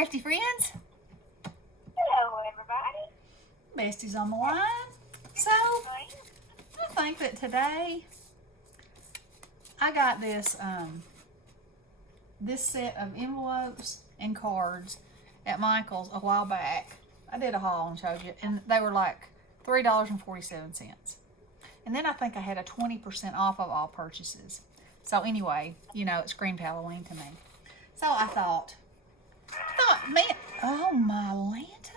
crafty friends. Hello, everybody. Bestie's on the line. So, I think that today I got this this set of envelopes and cards at Michael's a while back. I did a haul and showed you, and they were like $3.47. And then I think I had a 20% off of all purchases. So anyway, you know, it screamed Halloween to me. So I thought, man, oh my Lanta.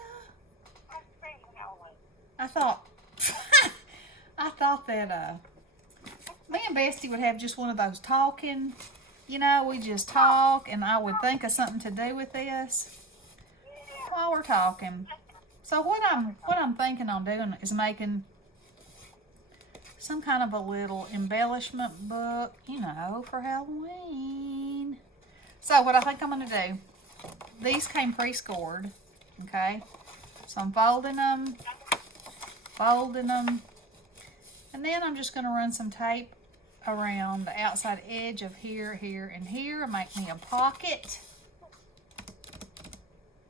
I thought, I thought that me and Bestie would have just one of those talking, you know, we just talk, and I would think of something to do with this while we're talking. So what I'm thinking on doing is making some kind of a little embellishment book, you know, for Halloween. So what I think I'm going to do, these came pre-scored, okay? So I'm folding them, and then I'm just going to run some tape around the outside edge of here, here, and here, and make me a pocket.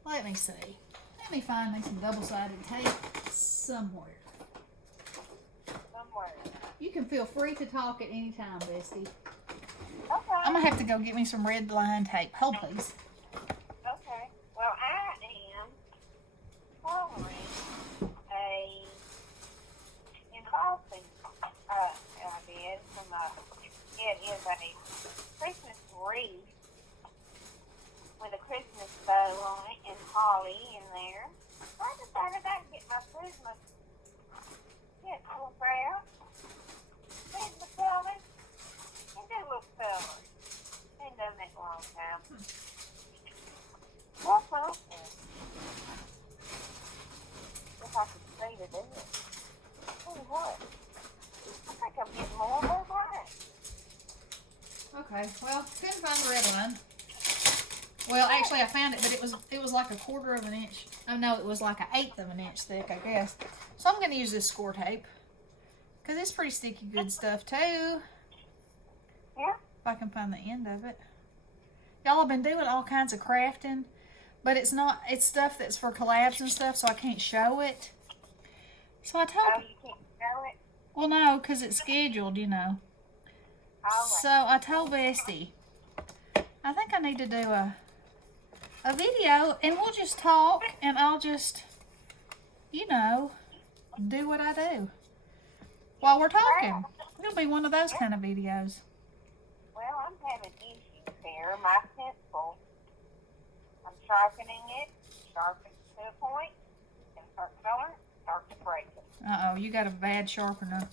Let me see. Let me find me some double-sided tape somewhere. You can feel free to talk at any time, Bestie. Okay. I'm going to have to go get me some red line tape. Hold, please. Okay. Well, I am following a embossing I did from it is a Christmas wreath with a Christmas bow on it and holly in there. So I decided I'd get my Christmas out, read the colors, and do a little color. Ain't done that in a long time. What's up? If I could see to do it. Tell you what, I think I'm getting more and more right. Okay, well, couldn't find the red line. Well, actually, I found it, but it was like a 1/4 of an inch. Oh no, it was like an 1/8 of an inch thick, I guess. So I'm going to use this score tape because it's pretty sticky, good stuff too. Yeah. If I can find the end of it. Y'all have been doing all kinds of crafting, but it's stuff that's for collabs and stuff, so I can't show it. So I told. Oh, you can't show it? Well, no, because it's scheduled, you know. Oh, So I told Bestie, I think I need to do a video, and we'll just talk, and I'll just, you know, do what I do while we're talking. It'll be one of those kind of videos. well, I'm having issues here. My pencil, I'm sharpening it, sharpen to a point, and start color, start to break it. Uh-oh, you got a bad sharpener.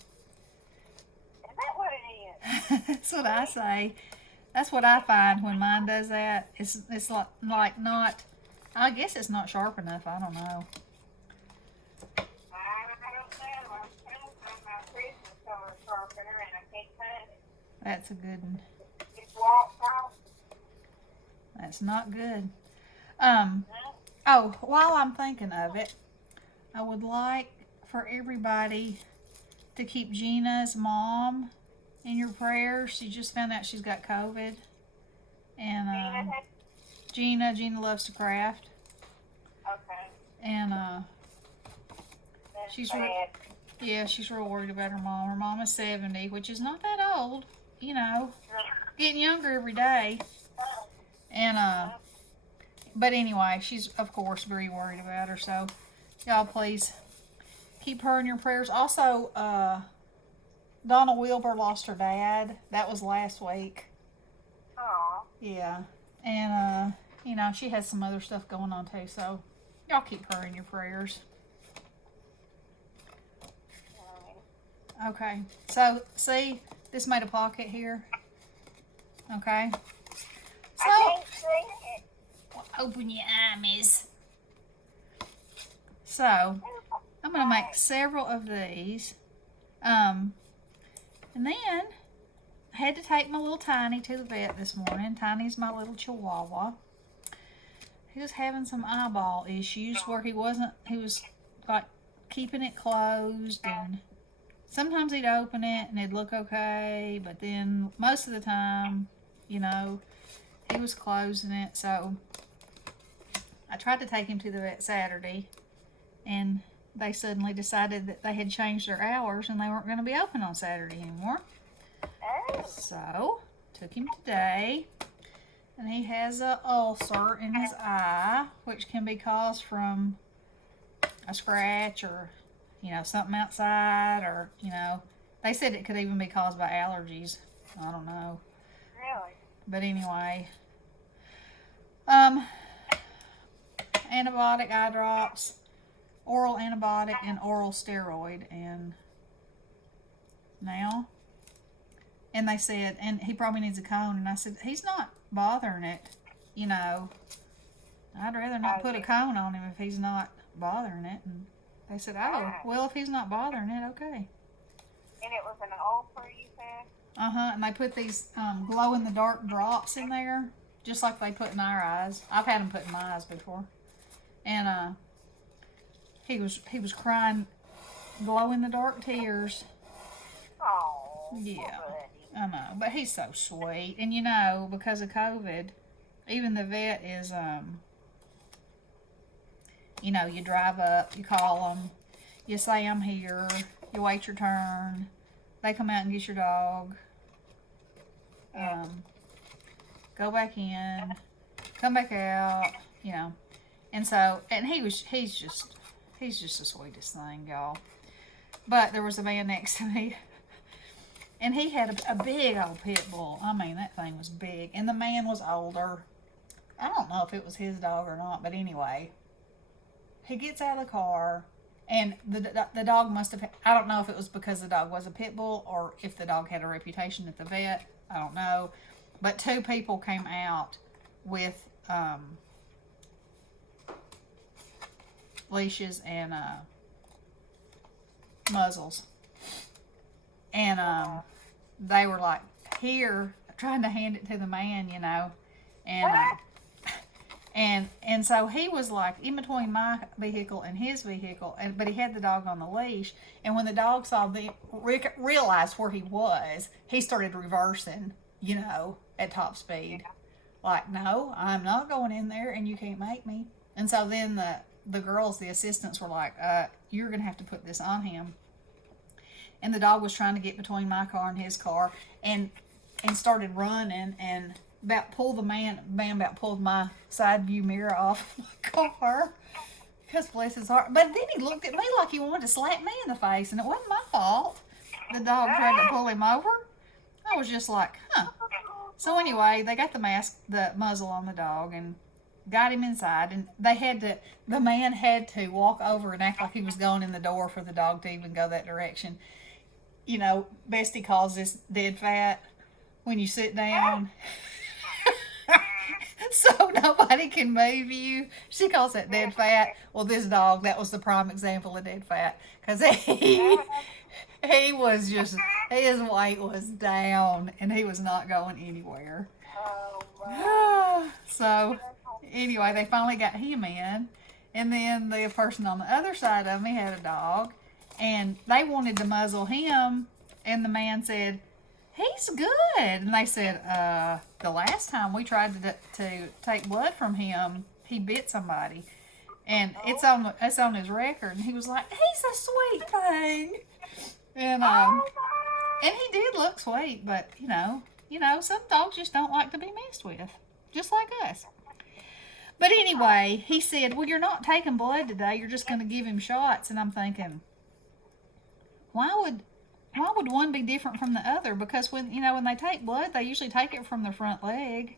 Is that what it is? That's what I say. That's what I find when mine does that. It's like not, I guess it's not sharp enough. I don't know. I don't know. I'm trying to find my Christmas color sharpener and I can't find it. That's a good one. It's walked off. That's not good. Oh, while I'm thinking of it, I would like for everybody to keep Gina's mom in your prayers. She just found out she's got COVID. And Gina loves to craft. Okay. And That's she's bad. she's real worried about her mom. Her mom is 70, which is not that old, you know. Getting younger every day. And but anyway, she's of course very worried about her, so y'all please keep her in your prayers. Also, Donna Wilbur lost her dad. That was last week. Aw. Yeah. And, you know, she has some other stuff going on too, so y'all keep her in your prayers. Okay. So, see, this made a pocket here. Okay. So, I can't see it. open your eye, miss. So, I'm going to make several of these. And then I had to take my little Tiny to the vet this morning. Tiny's my little chihuahua. He was having some eyeball issues where he was like keeping it closed, and sometimes he'd open it and it'd look okay, but then most of the time, you know, he was closing it. So I tried to take him to the vet Saturday, and they suddenly decided that they had changed their hours and they weren't going to be open on Saturday anymore. Oh. So, took him today, and he has an ulcer in his eye, which can be caused from a scratch or, something outside, or, they said it could even be caused by allergies. I don't know. Really? But anyway, antibiotic eye drops, oral antibiotic, and oral steroid, and now, and they said, and he probably needs a cone, and I said, he's not bothering it, I'd rather not put a cone on him if he's not bothering it. And they said, oh, well, if he's not bothering it, okay. And it was an ulcer, you said? And they put these glow-in-the-dark drops in there, just like they put in our eyes. I've had them put in my eyes before. And he was crying glow-in-the-dark tears. Oh, Yeah, I know, but he's so sweet. And because of COVID, even the vet is, you drive up, you call them, you say I'm here, you wait your turn, they come out and get your dog, go back in, come back out, and so, and he's just the sweetest thing, y'all. But there was a man next to me, and he had a big old pit bull. I mean, that thing was big, and the man was older. I don't know if it was his dog or not, but anyway, he gets out of the car, and the dog must have, I don't know if it was because the dog was a pit bull or if the dog had a reputation at the vet. I don't know. But two people came out with leashes and muzzles. And they were like, here, trying to hand it to the man, and so he was like in between my vehicle and his vehicle, but he had the dog on the leash. And when the dog realized where he was, he started reversing, at top speed. Like, no, I'm not going in there, and you can't make me. And so then the girls, the assistants, were like, you're going to have to put this on him. And the dog was trying to get between my car and his car, and started running, and about pulled my side view mirror off my car. Because bless his heart. But then he looked at me like he wanted to slap me in the face, and it wasn't my fault. The dog tried to pull him over. I was just like, huh. So anyway, they got the muzzle on the dog, and got him inside, and the man had to walk over and act like he was going in the door for the dog to even go that direction. Bestie calls this dead fat when you sit down. So nobody can move you. She calls that dead fat. Well, this dog, that was the prime example of dead fat. Because he was just, his weight was down, and he was not going anywhere. So anyway, they finally got him in. And then the person on the other side of me had a dog, and they wanted to muzzle him, and the man said, he's good. And they said, the last time we tried to take blood from him, he bit somebody. And it's on his record. And he was like, he's a sweet thing. And he did look sweet, but some dogs just don't like to be messed with. Just like us. But anyway, he said, well, you're not taking blood today, you're just gonna give him shots. And I'm thinking, why would one be different from the other? Because when they take blood, they usually take it from the front leg.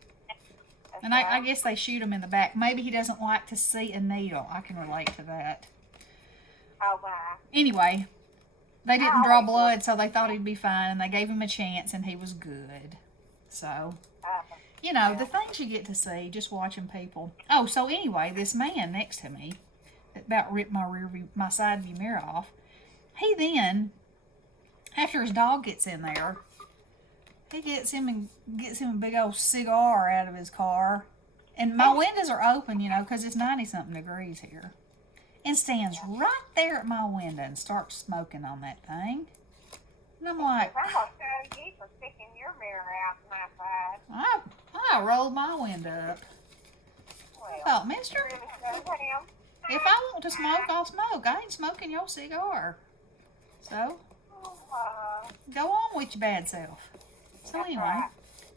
And I guess they shoot him in the back. Maybe he doesn't like to see a needle. I can relate to that. Oh, wow. Anyway, they didn't draw blood, so they thought he'd be fine, and they gave him a chance, and he was good. So, the things you get to see just watching people. Oh, so anyway, this man next to me that about ripped my side view mirror off, he then, after his dog gets in there, he gets him a big old cigar out of his car. And my windows are open, because it's 90-something degrees here. And stands right there at my window and starts smoking on that thing. And I'm like, I'm going to show you for sticking your mirror out to my side. I rolled my window up. I thought, mister, Really shows him. if I want to smoke, I'll smoke. I ain't smoking your cigar. So, go on with your bad self. So anyway, Right.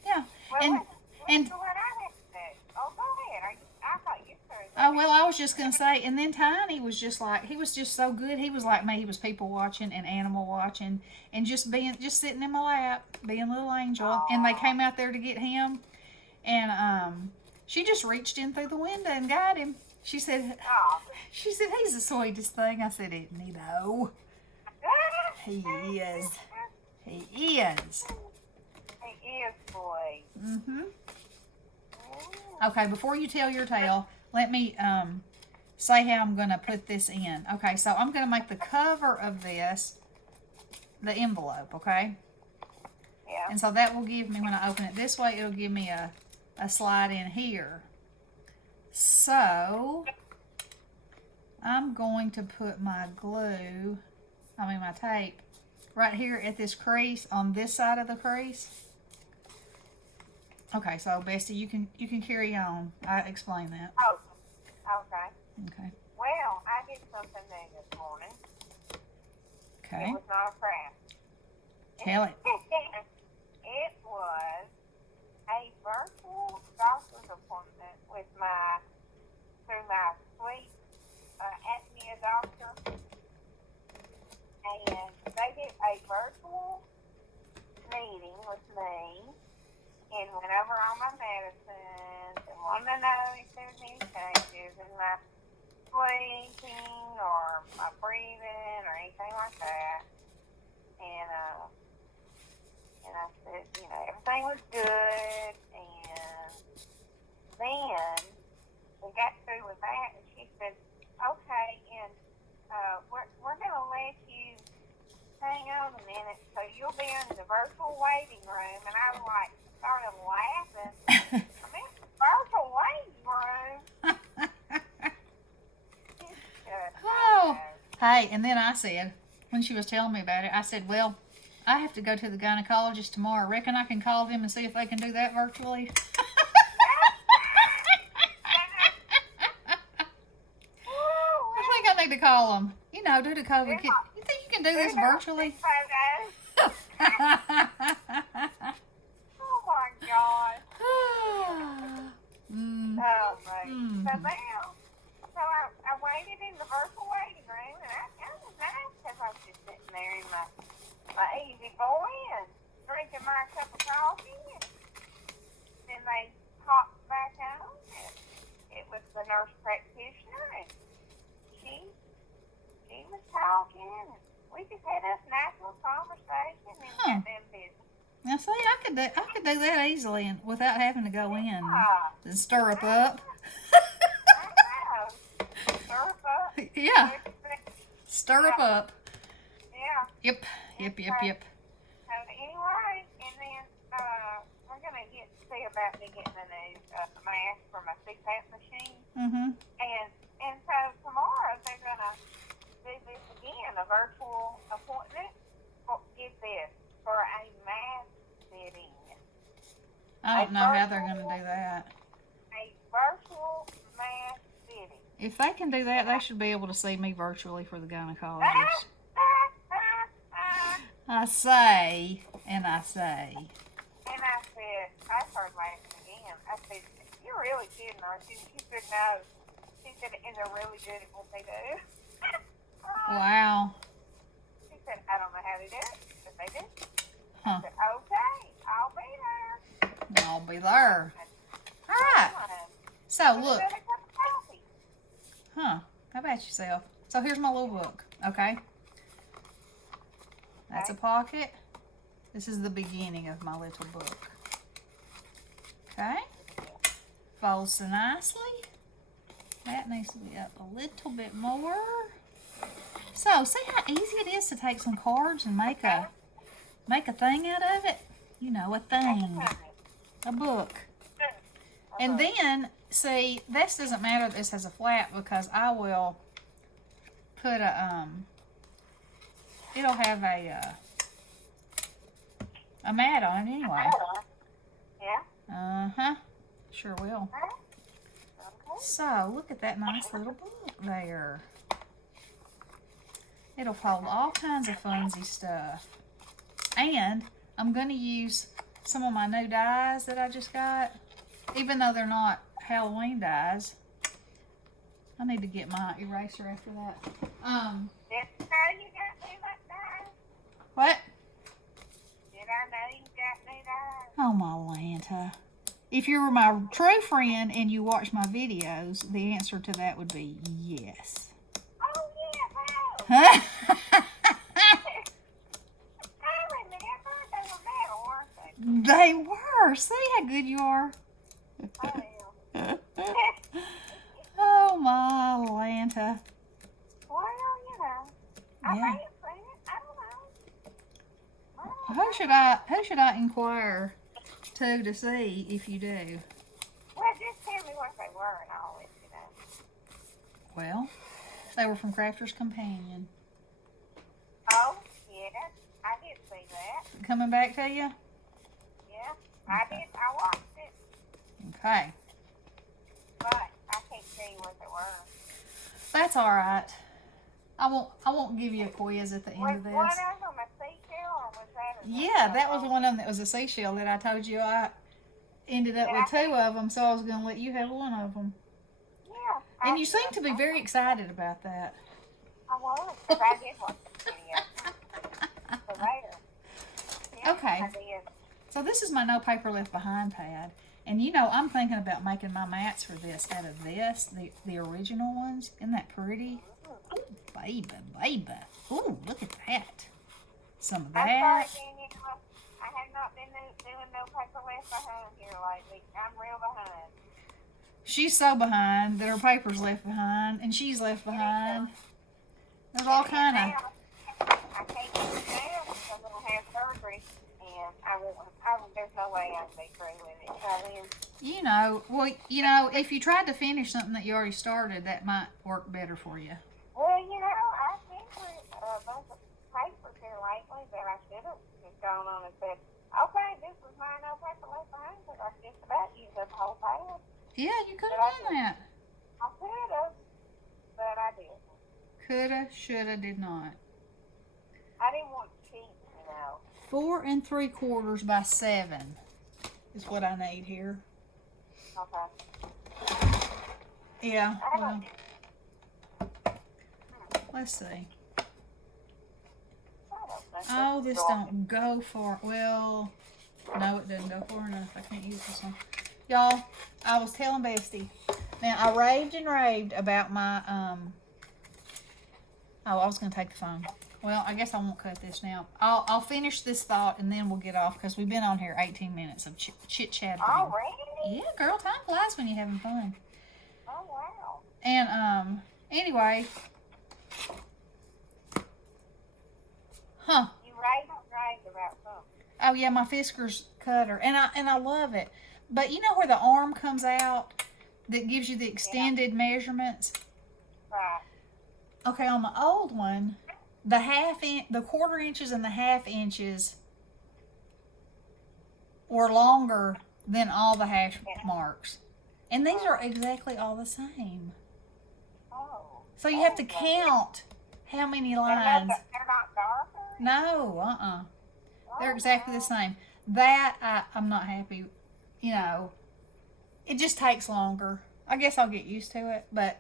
yeah. Well, And what I have to do? Oh, go ahead. I thought you started. oh, well, I was just going to say, and then Tiny was just like, he was just so good. He was like me. He was people watching and animal watching and just sitting in my lap, being a little angel. Aww. And they came out there to get him. And she just reached in through the window and got him. She said, he's the sweetest thing. I said, isn't he though? He is. He is. He is, boy. Mm-hmm. Okay, before you tell your tale, let me say how I'm going to put this in. Okay, so I'm going to make the cover of this the envelope, okay? Yeah. And so that will give me, when I open it this way, it'll give me a slide in here. So, I'm going to put my my tape, right here at this crease, on this side of the crease. Okay, so Bestie, you can carry on. I explain that. Oh, okay. Okay. Well, I did something new this morning. Okay. It was not a craft. Tell it. It was a virtual doctor's appointment through my sleep apnea doctor. And they did a virtual meeting with me and went over all my medicines and wanted to know if there was any changes in my sleeping or my breathing or anything like that. And I said, everything was good. And then we got through with that, and she said, okay, and we're going to let you hang on a minute, so you'll be in the virtual waiting room. And I was like, started laughing. I'm in the virtual waiting room. Oh. Hey, and then I said, when she was telling me about it, I said, well, I have to go to the gynecologist tomorrow. I reckon I can call them and see if they can do that virtually. I think I need to call them. Do the COVID kit. You think you can do this virtually? Oh my God. Mm. Oh, man. So now, I waited in the virtual waiting room, and I was nice because I was just sitting there in my easy boy and drinking my cup of coffee. And then they popped back on, and it was the nurse practitioner, and she was talking, and we just had us nice little conversation and got them busy. Now, see, I could do that easily and without having to go in and stir up. I know. Stir up. Yeah. Stir up. Yeah. Yep. So anyway, and then we're gonna see about me getting a new mask for my CPAP machine. Mm-hmm. And so tomorrow they're gonna do this again, a virtual appointment. Get this, for a mask fitting. I don't know how they're going to do that. A virtual mask fitting. If they can do that, they should be able to see me virtually for the gynecologist. I say. And I said, I started laughing again. I said, you're really kidding, aren't you? She said, no. She said, and they're really good at what they do. Wow. She said, I don't know how they do it, but they do. Huh. I said, okay, I'll be there. I'll be there. All right. So, look. Huh. How about yourself? So, here's my little book, okay? That's a pocket. This is the beginning of my little book. Okay? Folds so nicely. That needs to be up a little bit more. So, see how easy it is to take some cards and make a thing out of it? A thing. A book. And then, see, this doesn't matter that this has a flap because I will put it'll have a mat on it anyway. Yeah? Uh-huh. Sure will. Okay. So, look at that nice little book there. It'll hold all kinds of funsy stuff. And I'm going to use some of my new dies that I just got. Even though they're not Halloween dies. I need to get my eraser after that. Did I know you got new dies? What? Did I know you got new dies? Oh, my Lanta. If you were my true friend and you watch my videos, the answer to that would be yes. Oh, yeah, no. Huh? I remember they were metal, weren't they? They were. See how good you are? I am. Oh, my Lanta. Well, you know. I Yeah. may have seen it. I don't know. Who should I inquire to see if you do? Well, just tell me what they were and I'll let you know. Well, they were from Crafter's Companion. Oh, yes. I did see that. Coming back to you? Yeah. I did. I watched it. Okay. But I can't tell you what they were. That's all right. I won't give you a quiz at the end Was of this. one of them a seashell or was that a... Yeah, that was one of them that was a seashell that I told you I ended up with two of them, so I was going to let you have one of them. Yeah. And you seem to be very excited about that. I was, because I did watch the video. So later. Yeah, Okay. I did. So this is my No Paper Left Behind pad. And you know, I'm thinking about making my mats for this out of this, the original ones. Isn't that pretty? Ooh, baby, baby. Ooh, look at that. Some of I'm that. sorry, Daniel. I have not been doing No Paper Left Behind here lately. I'm real behind. She's so behind that her paper's left behind, and she's left behind. There's all kind of... I can't do it now because I'm going to have surgery, and there's no way I can be through with it. So then, You know, well, you know, if you tried to finish something that you already started, that might work better for you. well, you know, I've been through a bunch of papers here lately that I should have just gone on and said, okay, this was my No Paper Left Behind because I just about used up the whole pad. Yeah, you could have done that. I could have, but I didn't. Coulda, shoulda, did not. I didn't want to cheat, you know. 4 3/4 by 7 is what I need here. Okay. Yeah, well, let's see. I don't think Oh, this this is don't go far. Well, no, it doesn't go far enough. I can't use this one. Y'all, I was telling Bestie. Now, I raved and raved about my, oh, I was going to take the phone. Well, I guess I won't cut this now. I'll finish this thought and then we'll get off because we've been on here 18 minutes of chit-chat. already? Yeah, girl, time flies when you're having fun. Oh, wow. And, anyway. Huh. You raved about something. Oh yeah, my Fisker's cutter, and I love it. But you know where the arm comes out that gives you the extended measurements? Right. Okay, on my old one, the 1/4 inches and the 1/2 inches were longer than all the hash marks. And these are exactly all the same. Oh. So you have to count how many They're lines. not darker? No, They're Oh, exactly the same. That, I'm not happy. You know, it just takes longer. I guess I'll get used to it, but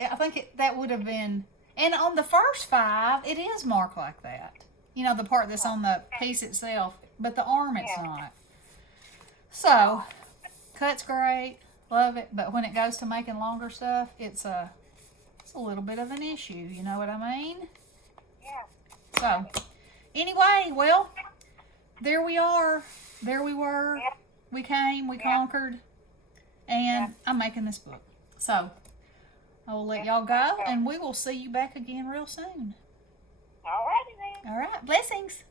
I think that would have been, and on the first 5, it is marked like that. You know, the part that's on the piece itself, but the arm it's not. So, cut's great, love it, but when it goes to making longer stuff, it's a little bit of an issue, you know what I mean? Yeah. So, anyway, well, there we are. There we were. Yeah. We came, we conquered, and I'm making this book. So, I will let y'all go, and we will see you back again real soon. Alrighty then. All right, blessings.